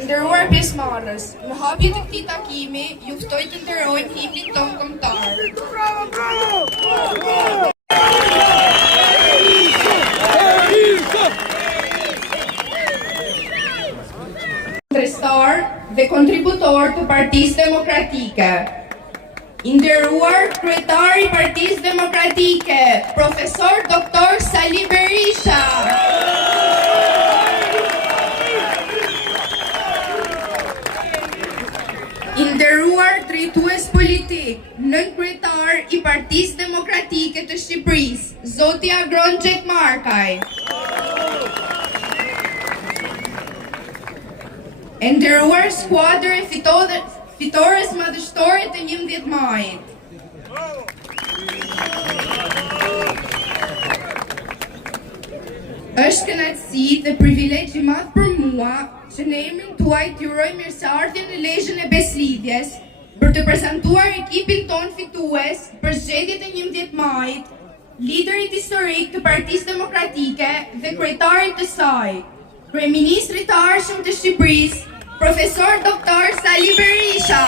Nderuar pjesëmarrës, në hapje të këtij takimi, ju ftoj të nderojmë himnin tonë kombëtar. Kundërshtar dhe kontributor të Partisë Demokratike. I nderuar kryetari i Partisë Demokratike, Profesor Doktor Sali Berisha. I nderuar drejtues politik, nën kryetar i Partisë Demokratike të Shqipërisë, Zoti Agron Xhekmarkaj. E nderuar skuadër e fitores madhështore të 11 majit. Është kënaqësi dhe privilegj i madh për mua që në emrin tuaj t'ju uroj mirëseardhjen në lezhën e Beslidhjes për të prezantuar ekipin ton fitues për zgjedhjet e 11 majit, liderit historik të Partisë Demokratike dhe kryetarit të saj, kryeministrit të arshëm të Shqipërisë, Profesor Doktor Sali Berisha.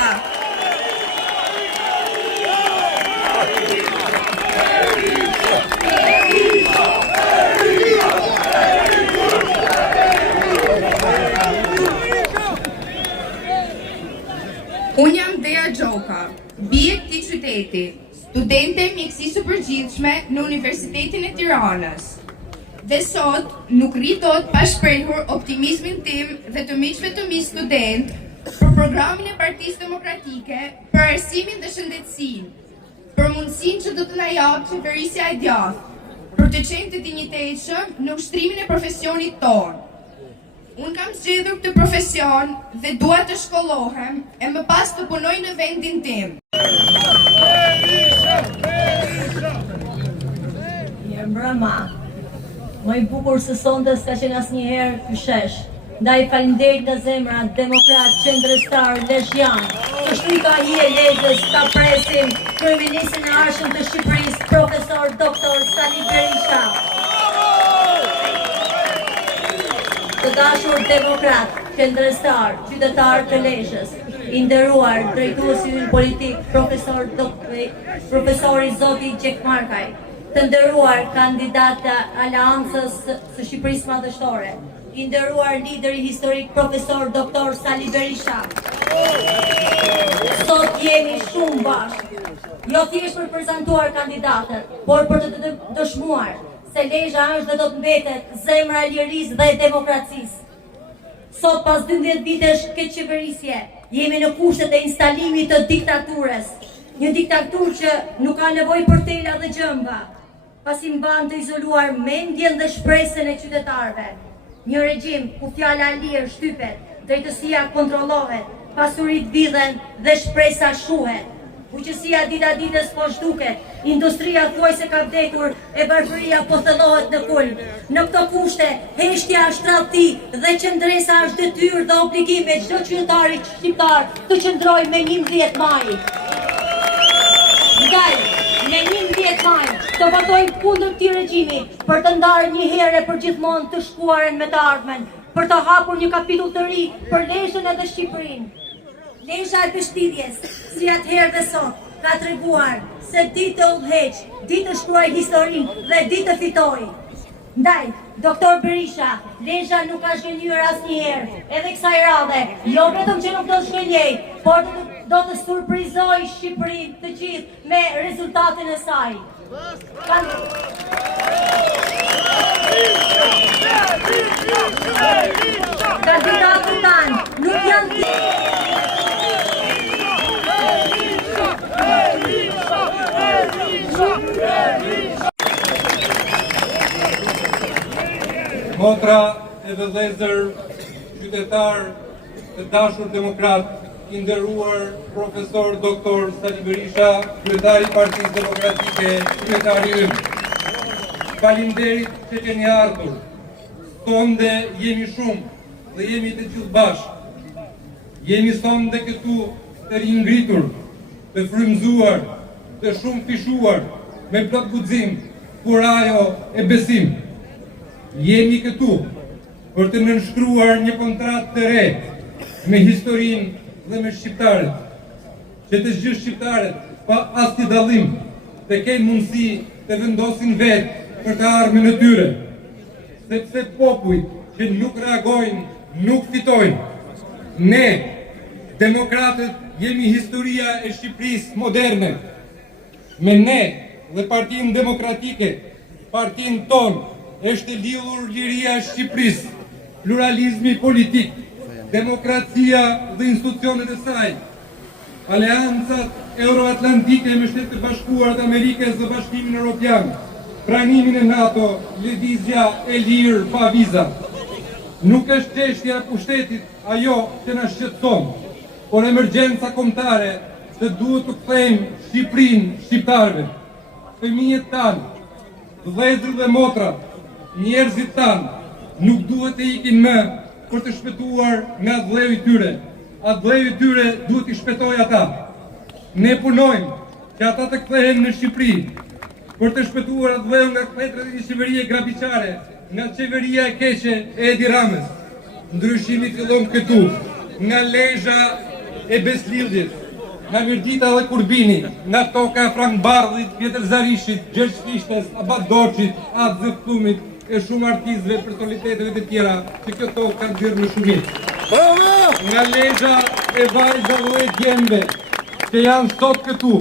Unë jam Dea Gjoka, bie këtij qyteti, studente e mjekësisë së përgjithshme në Universitetin e Tiranës. Dhe sot nuk rri dot pa shprehur optimizmin tim dhe të miqve të mi student për programin e Partisë Demokratike, për arsimin dhe shëndetësinë, për mundësinë që do të na japë qeverisja e djathtë, për të qenë të dinjitetshëm në ushtrimin e profesionit tonë. Unë kam zgjedhur këtë profesion dhe dua të shkollohem e më pas të punoj në vendin tim. Mirë mbrëma. Më i bukur se sonte s'ka qenë asnjëherë ky shesh. Ndaj faleminderit nga zemra, demokrat, qendrëstar, lezhjan. Të shtrika i e lezhës, ka presim kryeministrin e arshëm të Shqipërisë, Profesor Doktor Sali Berisha. Të dashur demokrat, qendrëstar, qytetar të lezhës, i nderuar drejtuesi ynë politik, profesori Zoti Xhekmarkaj, të nderuar kandidata Aleancës së Shqipërisë Madhështore, i nderuar lideri historik Profesor Doktor Sali Berisha. Sot jemi shumë bashkë, jo thjesht për prezantuar kandidatët, por për të dëshmuar se Lezhë është dhe do të mbetet zemra e lirisë dhe e demokracisë. Sot pas 12 vitesh këtë qeverisje, jemi në kushtet e instalimit të diktaturës, një diktaturë që nuk ka nevojë për tela dhe gjëmba, pasi mban të izoluar mendjen dhe shpresën e qytetarëve. Një regjim ku fjala lirë shtypet, drejtësia kontrollohet, pasurit vidhen dhe shpresa shuhet. Fuqësia dita ditës po zhduket, industria thuaj se ka vdekur e varfëria po thellohet në kulm. Në këto kushte, heshtja është tradhti dhe qëndresa është detyrë dhe obligime çdo qytetari shqiptar të qëndrojë me 11 maj. Ndaj, me 11 maj të votojmë kundër këtij regjimi për të ndarë një herë për gjithmonë të shkuaren me të ardhmen, për të hapur një kapitull të ri për Lezhën edhe Shqipërinë. Lezhë e Beslidhjes, si atëherë dhe sot, ka treguar se ditë të udhëheq, ditë të shkruaj historinë dhe ditë të fitoj. Ndaj, Doktor Berisha, Lezhë nuk ka zhgënjur asnjëherë, edhe kësaj radhe, jo vetëm që nuk do të zhgënjej, por do të surprizoj Shqipërinë të gjithë me rezultatin e saj. Kandidatët tanë nuk janë motra e vëllezër, qytetar të dashur demokrat, i nderuar profesor doktor Sali Berisha, kryetari i Partisë Demokratike, kryetari ynë. Faleminderit që keni ardhur. Sonde jemi shumë dhe jemi të gjithë bashkë. Jemi sonde këtu të ringritur, të frymzuar, të shumë fishuar, me plot guxim, kurajo e besim. Jemi këtu për të nënshkruar një kontratë të re me historinë dhe me shqiptarët, që të gjithë shqiptarët pa asnjë dallim të kenë mundësi të vendosin vetë për të ardhmen e tyre, sepse popujt që nuk reagojnë, nuk fitojnë. Ne, demokratët, jemi historia e Shqipërisë moderne. Me ne dhe Partinë Demokratike, partinë tonë, është lidhur liria e Shqipërisë, pluralizmi politik, demokracia dhe institucionet e saj, aleancat euroatlantike me Shtetet e Bashkuara të Amerikës dhe Bashkimin Evropian, pranimin e NATO, lëvizja e lirë pa viza. Nuk është çështja e pushtetit ajo që na shqetëson, por emergjenca kombëtare se duhet të kthejmë Shqipërinë shqiptarëve. Fëmijët tanë, vëllezërit dhe motrat, njerëzit tanë nuk duhet të ikin më për të shpëtuar nga vleu i tyre. A vleu i tyre duhet i shpëtojë ata. Ne punojmë që ata të kthehen në Shqipëri për të shpëtuar atë vleu nga kletrat e një qeverie grabiqare, nga qeveria e keqe e Edi Ramës. Ndryshimi fillon këtu, nga Lezhë e Beslidhjes, nga Mirdita dhe Kurbini, nga toka e Frank Bardhit, Pjetër Zarishit, Gjergj Fishtes, Abat Dorçit, Atë Zëftumit, e shumë artistëve, personaliteteve të tjera që kjo tokë kanë dhirë në shumit. Nga Lezhë e vajzave dhe djemve që janë sot këtu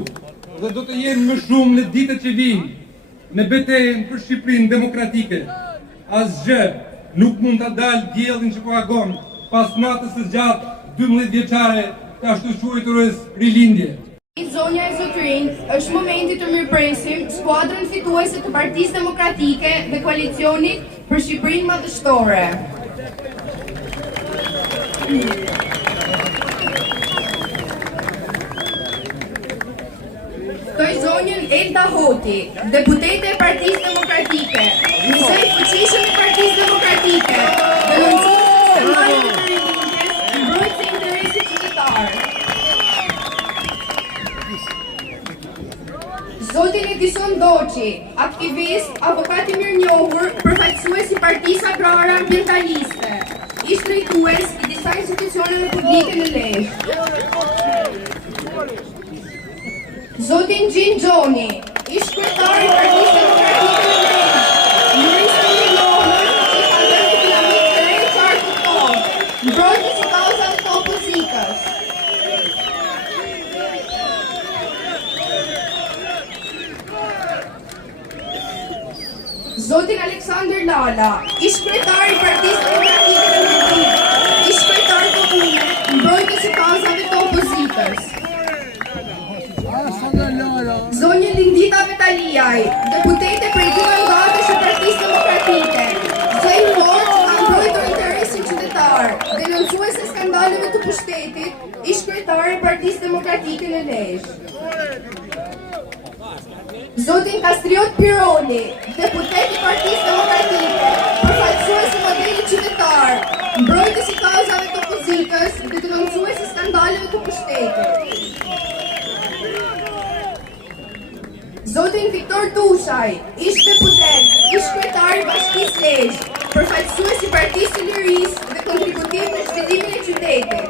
dhe do të jenë më shumë në ditët që vijnë në betejën për Shqipërinë demokratike. Asgjë nuk mund ta dalë diellin që po agon pas natës së gjatë 12 vjeçare të ashtu quajturës rilindje. Zonja e Zotërin, është momenti të mirëpresim skuadrën fituese të Partisë Demokratike dhe koalicionit për Shqipërinë madhështore. Ftoj zonjën Elda Hoti, deputete e Partisë Demokratike, njësoj fuqishëm e Partisë Demokratike, denoncimit të marrën e të rilindjes, mbrojtëse e interesit qytetar. Zotin Edison Doçi, aktivist, avokat i mirënjohur, përfaqësues i Partisë Agrare Ambientaliste, ish drejtues i disa institucioneve publike në Lezhë. Zotin Gjin Gjoni, ish kryetari i Partisë Demokratike në Lezhë, jurist i mirënjohur, i pandemi dinamik të re qartë të tonë, mbrojtës i kauzave të opozitës. Zotin Aleksandr Lala, ish kryetari i Partisë Demokratike në Lezhë, ish kryetari komunal, mbrojtës i kauzave të opozitës. Zonja Lindita Vetaliaj, deputete për 2 mandatësh e Partisë Demokratike, zëri fort që ka mbrojtur interesin qytetar, denoncuese skandaleve të pushtetit, ish kryetari i Partisë Demokratike në Lezhë. Zotin Kastriot Piroli, deputet i Partisë Demokratike, përfaqësues i modelit qytetar, mbrojtës i kauzave të opozitës dhe denoncues i skandaleve të pushtetit. Zotin Viktor Tushaj, ish deputet, ish kryetari i Bashkisë Lezhë, përfaqësues i Partisë së Lirisë dhe kontributiv në zhvillimin e qytetit.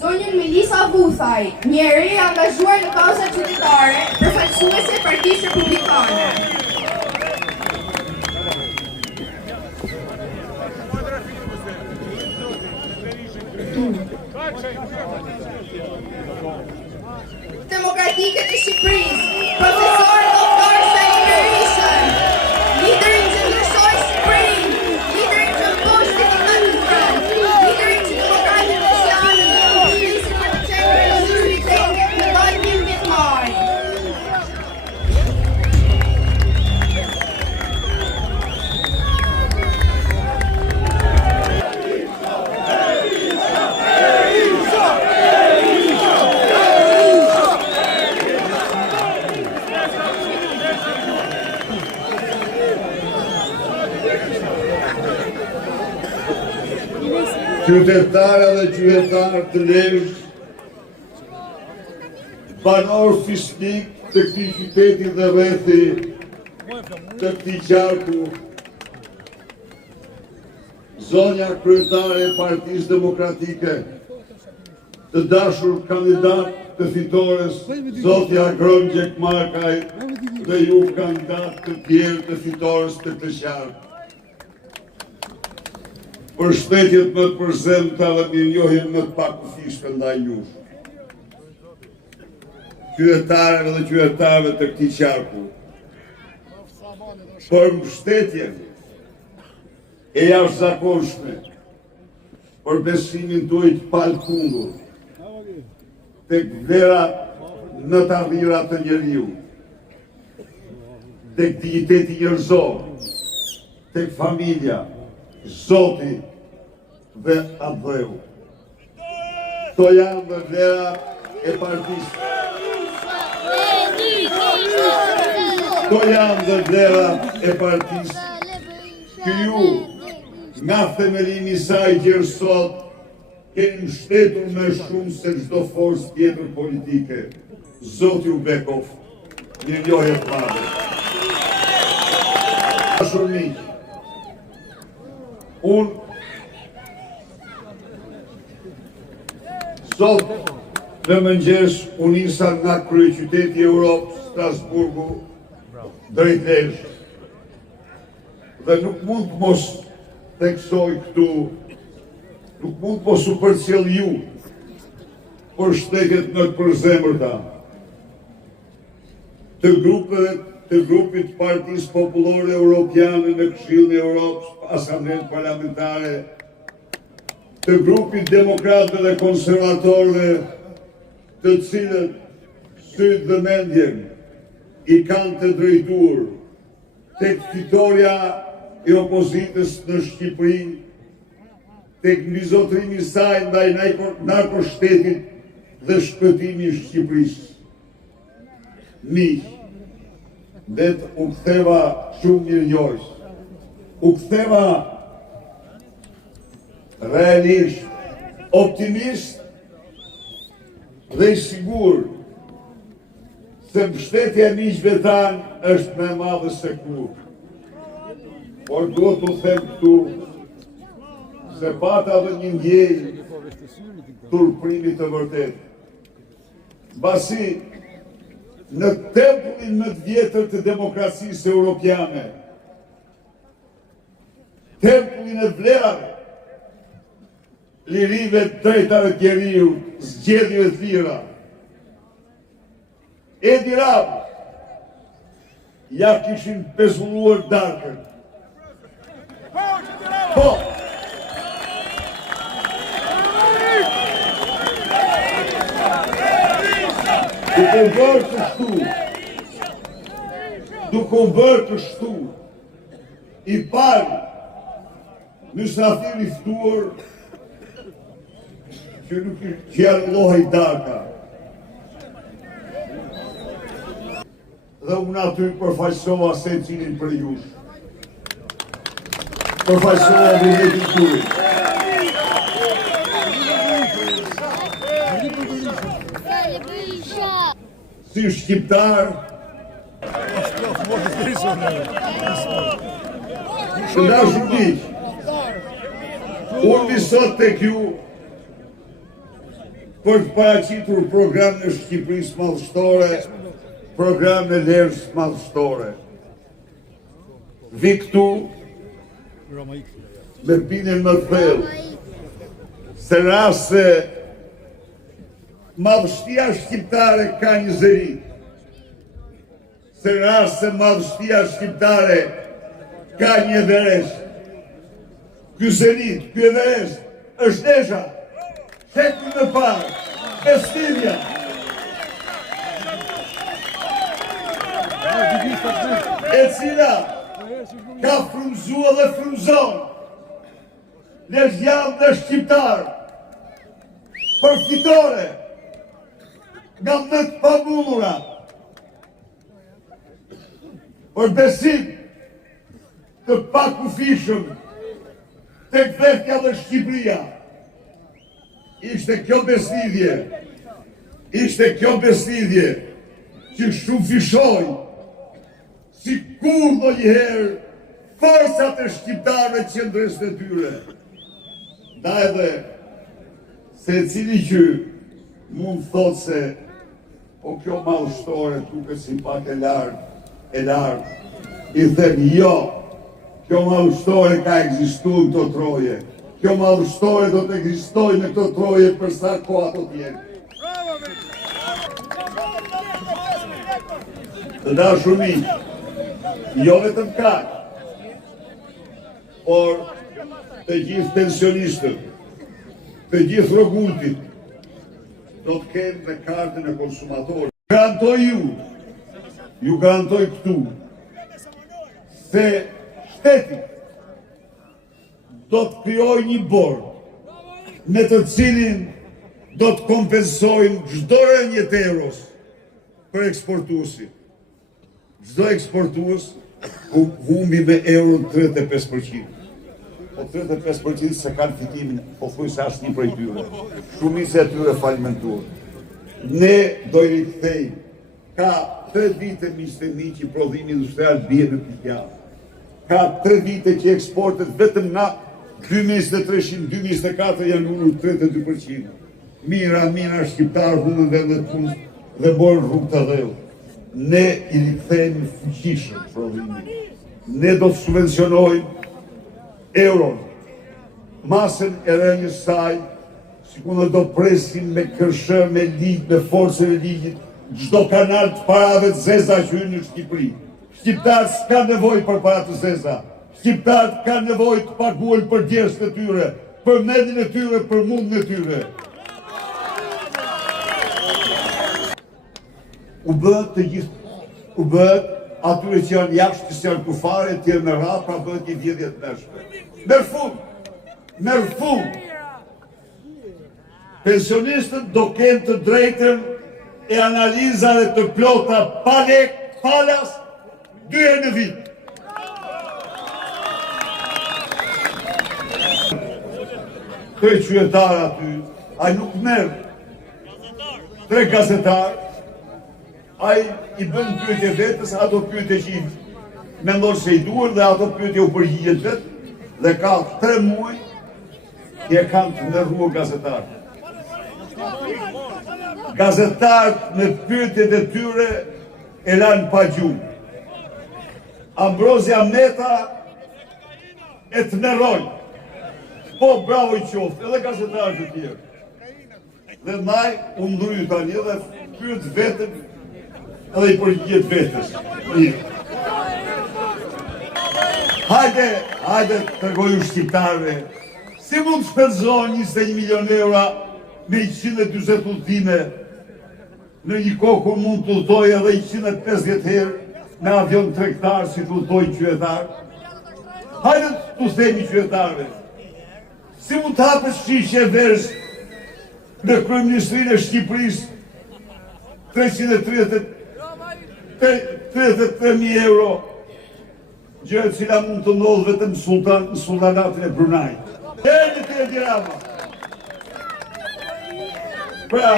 Zonjën Melisa Vuthaj, një e re angazhuar në kauza qytetare, përfaqësuese e Partisë Republikane. Demokratike të Shqipërisë, profesor doktor Sali Berisha, liderin që ndryshoi Shqipërinë, liderin që mposhti diktaturën, liderin që demokratët kristianë dhe nisën për të qenë kryeministri në datë 11 maj. Qytetare dhe qytetarë të Lezhë, banor fisnik të këtij qyteti dhe rrethi të këtij qarku, zonja kryetare e Partisë Demokratike, të dashur kandidat të fitores, zotja Grëngjek Markaj dhe ju kandidat të tjerë të fitores të këtë qarku. Përshëndetjet më të përzemta dhe mirënjohjen më të pakufishme ndaj jush. Qytetarëve dhe qytetarëve të këtij qarku, për mbështetjen e jashtëzakonshme, për besimin tuaj të palkundur tek vlerat në të ardhira të njeriu, tek digniteti njerëzor, tek familja, Zoti dhe Adhreu. Këto janë dhe vlera e partisë. Këto janë dhe vlera e partisë që ju, nga themelimi i saj deri sot, keni mbështetur më shumë se çdo forcë tjetër politike. Zoti ju bekoft. Mirënjohje të madhe. Dashur miq, unë sot në mëngjes u nisa nga kryeqyteti i Europës, Strasburgu, drejt Lezhë. Dhe nuk mund të mos theksoj këtu, nuk mund të mos u përcjell ju përshëndetjet më të përzemërta të grupit Partisë Popullore Europiane në Këshillin e Europës, Asamblenë Parlamentare, të grupit Demokratëve dhe Konservatorëve, të cilët sytë dhe mendjen i kanë të drejtuar tek fitoria e opozitës në Shqipëri, tek mbizotrimi i saj ndaj narkoshtetit dhe shpëtimi i Shqipërisë. Miq, vetë u ktheva shumë mirënjohës. U ktheva realisht optimist dhe i sigur se mbështetja e miqve tanë është më e madhe se kur. Por duhet t'u them këtu se pata dhe një ndjenjë turprimi të vërtet. Mbasi në tempullin më të vjetër të demokracisë europiane, tempullin e vlerave, lirive të drejtave të njeriut, zgjedhjeve të lira, Edi Rama ja kishin pezulluar darkën. Po, duke bërë të shtu, i pari në safir i ftuar që nuk i qërlohej darka. Dhe unë aty përfaqësova se cilin për jush. Përfaqësova vullnetin tuaj. Si shqiptar, të dashur miq, unë vi sot tek ju për të paraqitur programin e Shqipërisë madhështore, programin e Lezhës madhështore. Vi këtu me bindjen më të thellë se raste madhështia shqiptare ka një zëri, se raste madhështia shqiptare ka një Everest. Ky zëri, ky Everest është Lezhë, shekulli më parë, bestimja. E cila ka frymzuar dhe frymzon lezhjanë dhe shqiptarë përfitore nga më të pamunura, për besim të pakufishëm tek vetja dhe Shqipëria. Ishte kjo beslidhje që shumë fishoj si kur do njëherë forcat e shqiptarëve qendrës të tyre. Da edhe se cili që mund thot se po kjo madhështore duke si pak e lartë, i them jo, kjo madhështore ka ekzistu në këto troje, kjo madhështore do të ekzistoj në këto troje për sa koha do t'jenë. Të dashur miq, jo vetëm kaq, por të gjithë pensionistët, të gjithë rrogulltit, do të kenë në kartën e konsumatorit. Garantoj ju garantoj këtu, se shteti do të krijojë një borë me të cilin do të kompensojnë çdo rënje të euros për eksportuesit. Çdo eksportues humbi me euron 35%. Po 35% se kanë fitimin, po thuj se asë një prej tyre. Shumica e tyre falimentuar. Ne do i rikthejmë. Ka 3 vite miqtemi që prodhimi industrial bie në pikjavë. Ka 3 vite që eksportet vetëm nga 2023-2024 janë ulur 32%. Mira shqiptarë humbën vendet punë dhe borën rrugë të dheu. Ne i rikthejmë fuqishëm prodhimin. Ne do të subvencionojmë euron, masën e rënjës saj, sikur do presin me kërshë, me ligj, me forcën e ligjit, çdo kanal të parave të zeza që hyn në Shqipëri. Shqiptarët s'kan nevojë për para të zeza. Shqiptarët kanë nevojë të paguajnë për djersët e tyre, për mendin e tyre, për mundin e tyre. U bëhet atyre që janë jashtë, që janë kufare, tjerë me radhë, pra bëhet një vjedhje të mërshme. Merë fund. Pensionistët do kenë të drejtën e analizave të plota pa lek, falas, 2 herë në vit. Tre qytetar aty, ai nuk merr. 3 gazetar, ai i bën pyetje vetës, ato pyetje që mendon se i duhen dhe ato pyetje u përgjigjet vetë dhe ka 3 muaj që e kanë të ndërruar gazetarët. Gazetarët me pyetjet e tyre e lanë pa gjumë. Ambrozia Meta e të nërroj. Po, bravo i qoftë, edhe gazetarët të tjerë. Dhe naj, unë ndryju tani edhe pyet vetëm edhe i përgjigjet vetës. Hajde të rgoju shqiptarve, si mund të shpenzojnë 21 milion eura me 140 udhime në një kohë kur mund të udhtoj edhe 150 herë me avion tregtar si të udhtoj qytetar. Hajde të themi qytetarve, si mund të hapet shishe vesh në kryeministrinë e Shqipërisë 333.000 euro, gjë cila mund të ndodhë vetëm në sultanatin e Brunei. Edi të Edi Rama. Pra,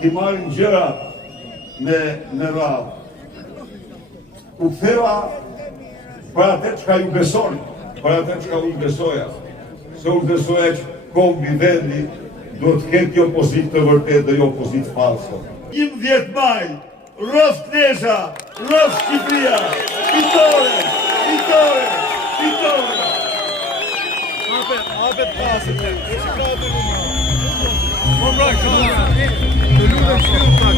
ti marrin gjëra me radhë. U ktheva për atë çka ju besoni, për atë çka u besoja. Se u besoja që kombi vendi duhet të ketë opozitë të vërtetë dhe opozitë falso. 11 maj, rrof Knesha, rrof Shqipëria, fitore! Hapet pasën, që ka të lumë. Po bra, të lumë shkru pak.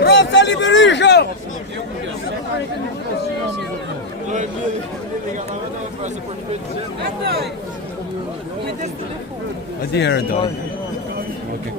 Rosa Liberisha! Hadi herhalde. Okey.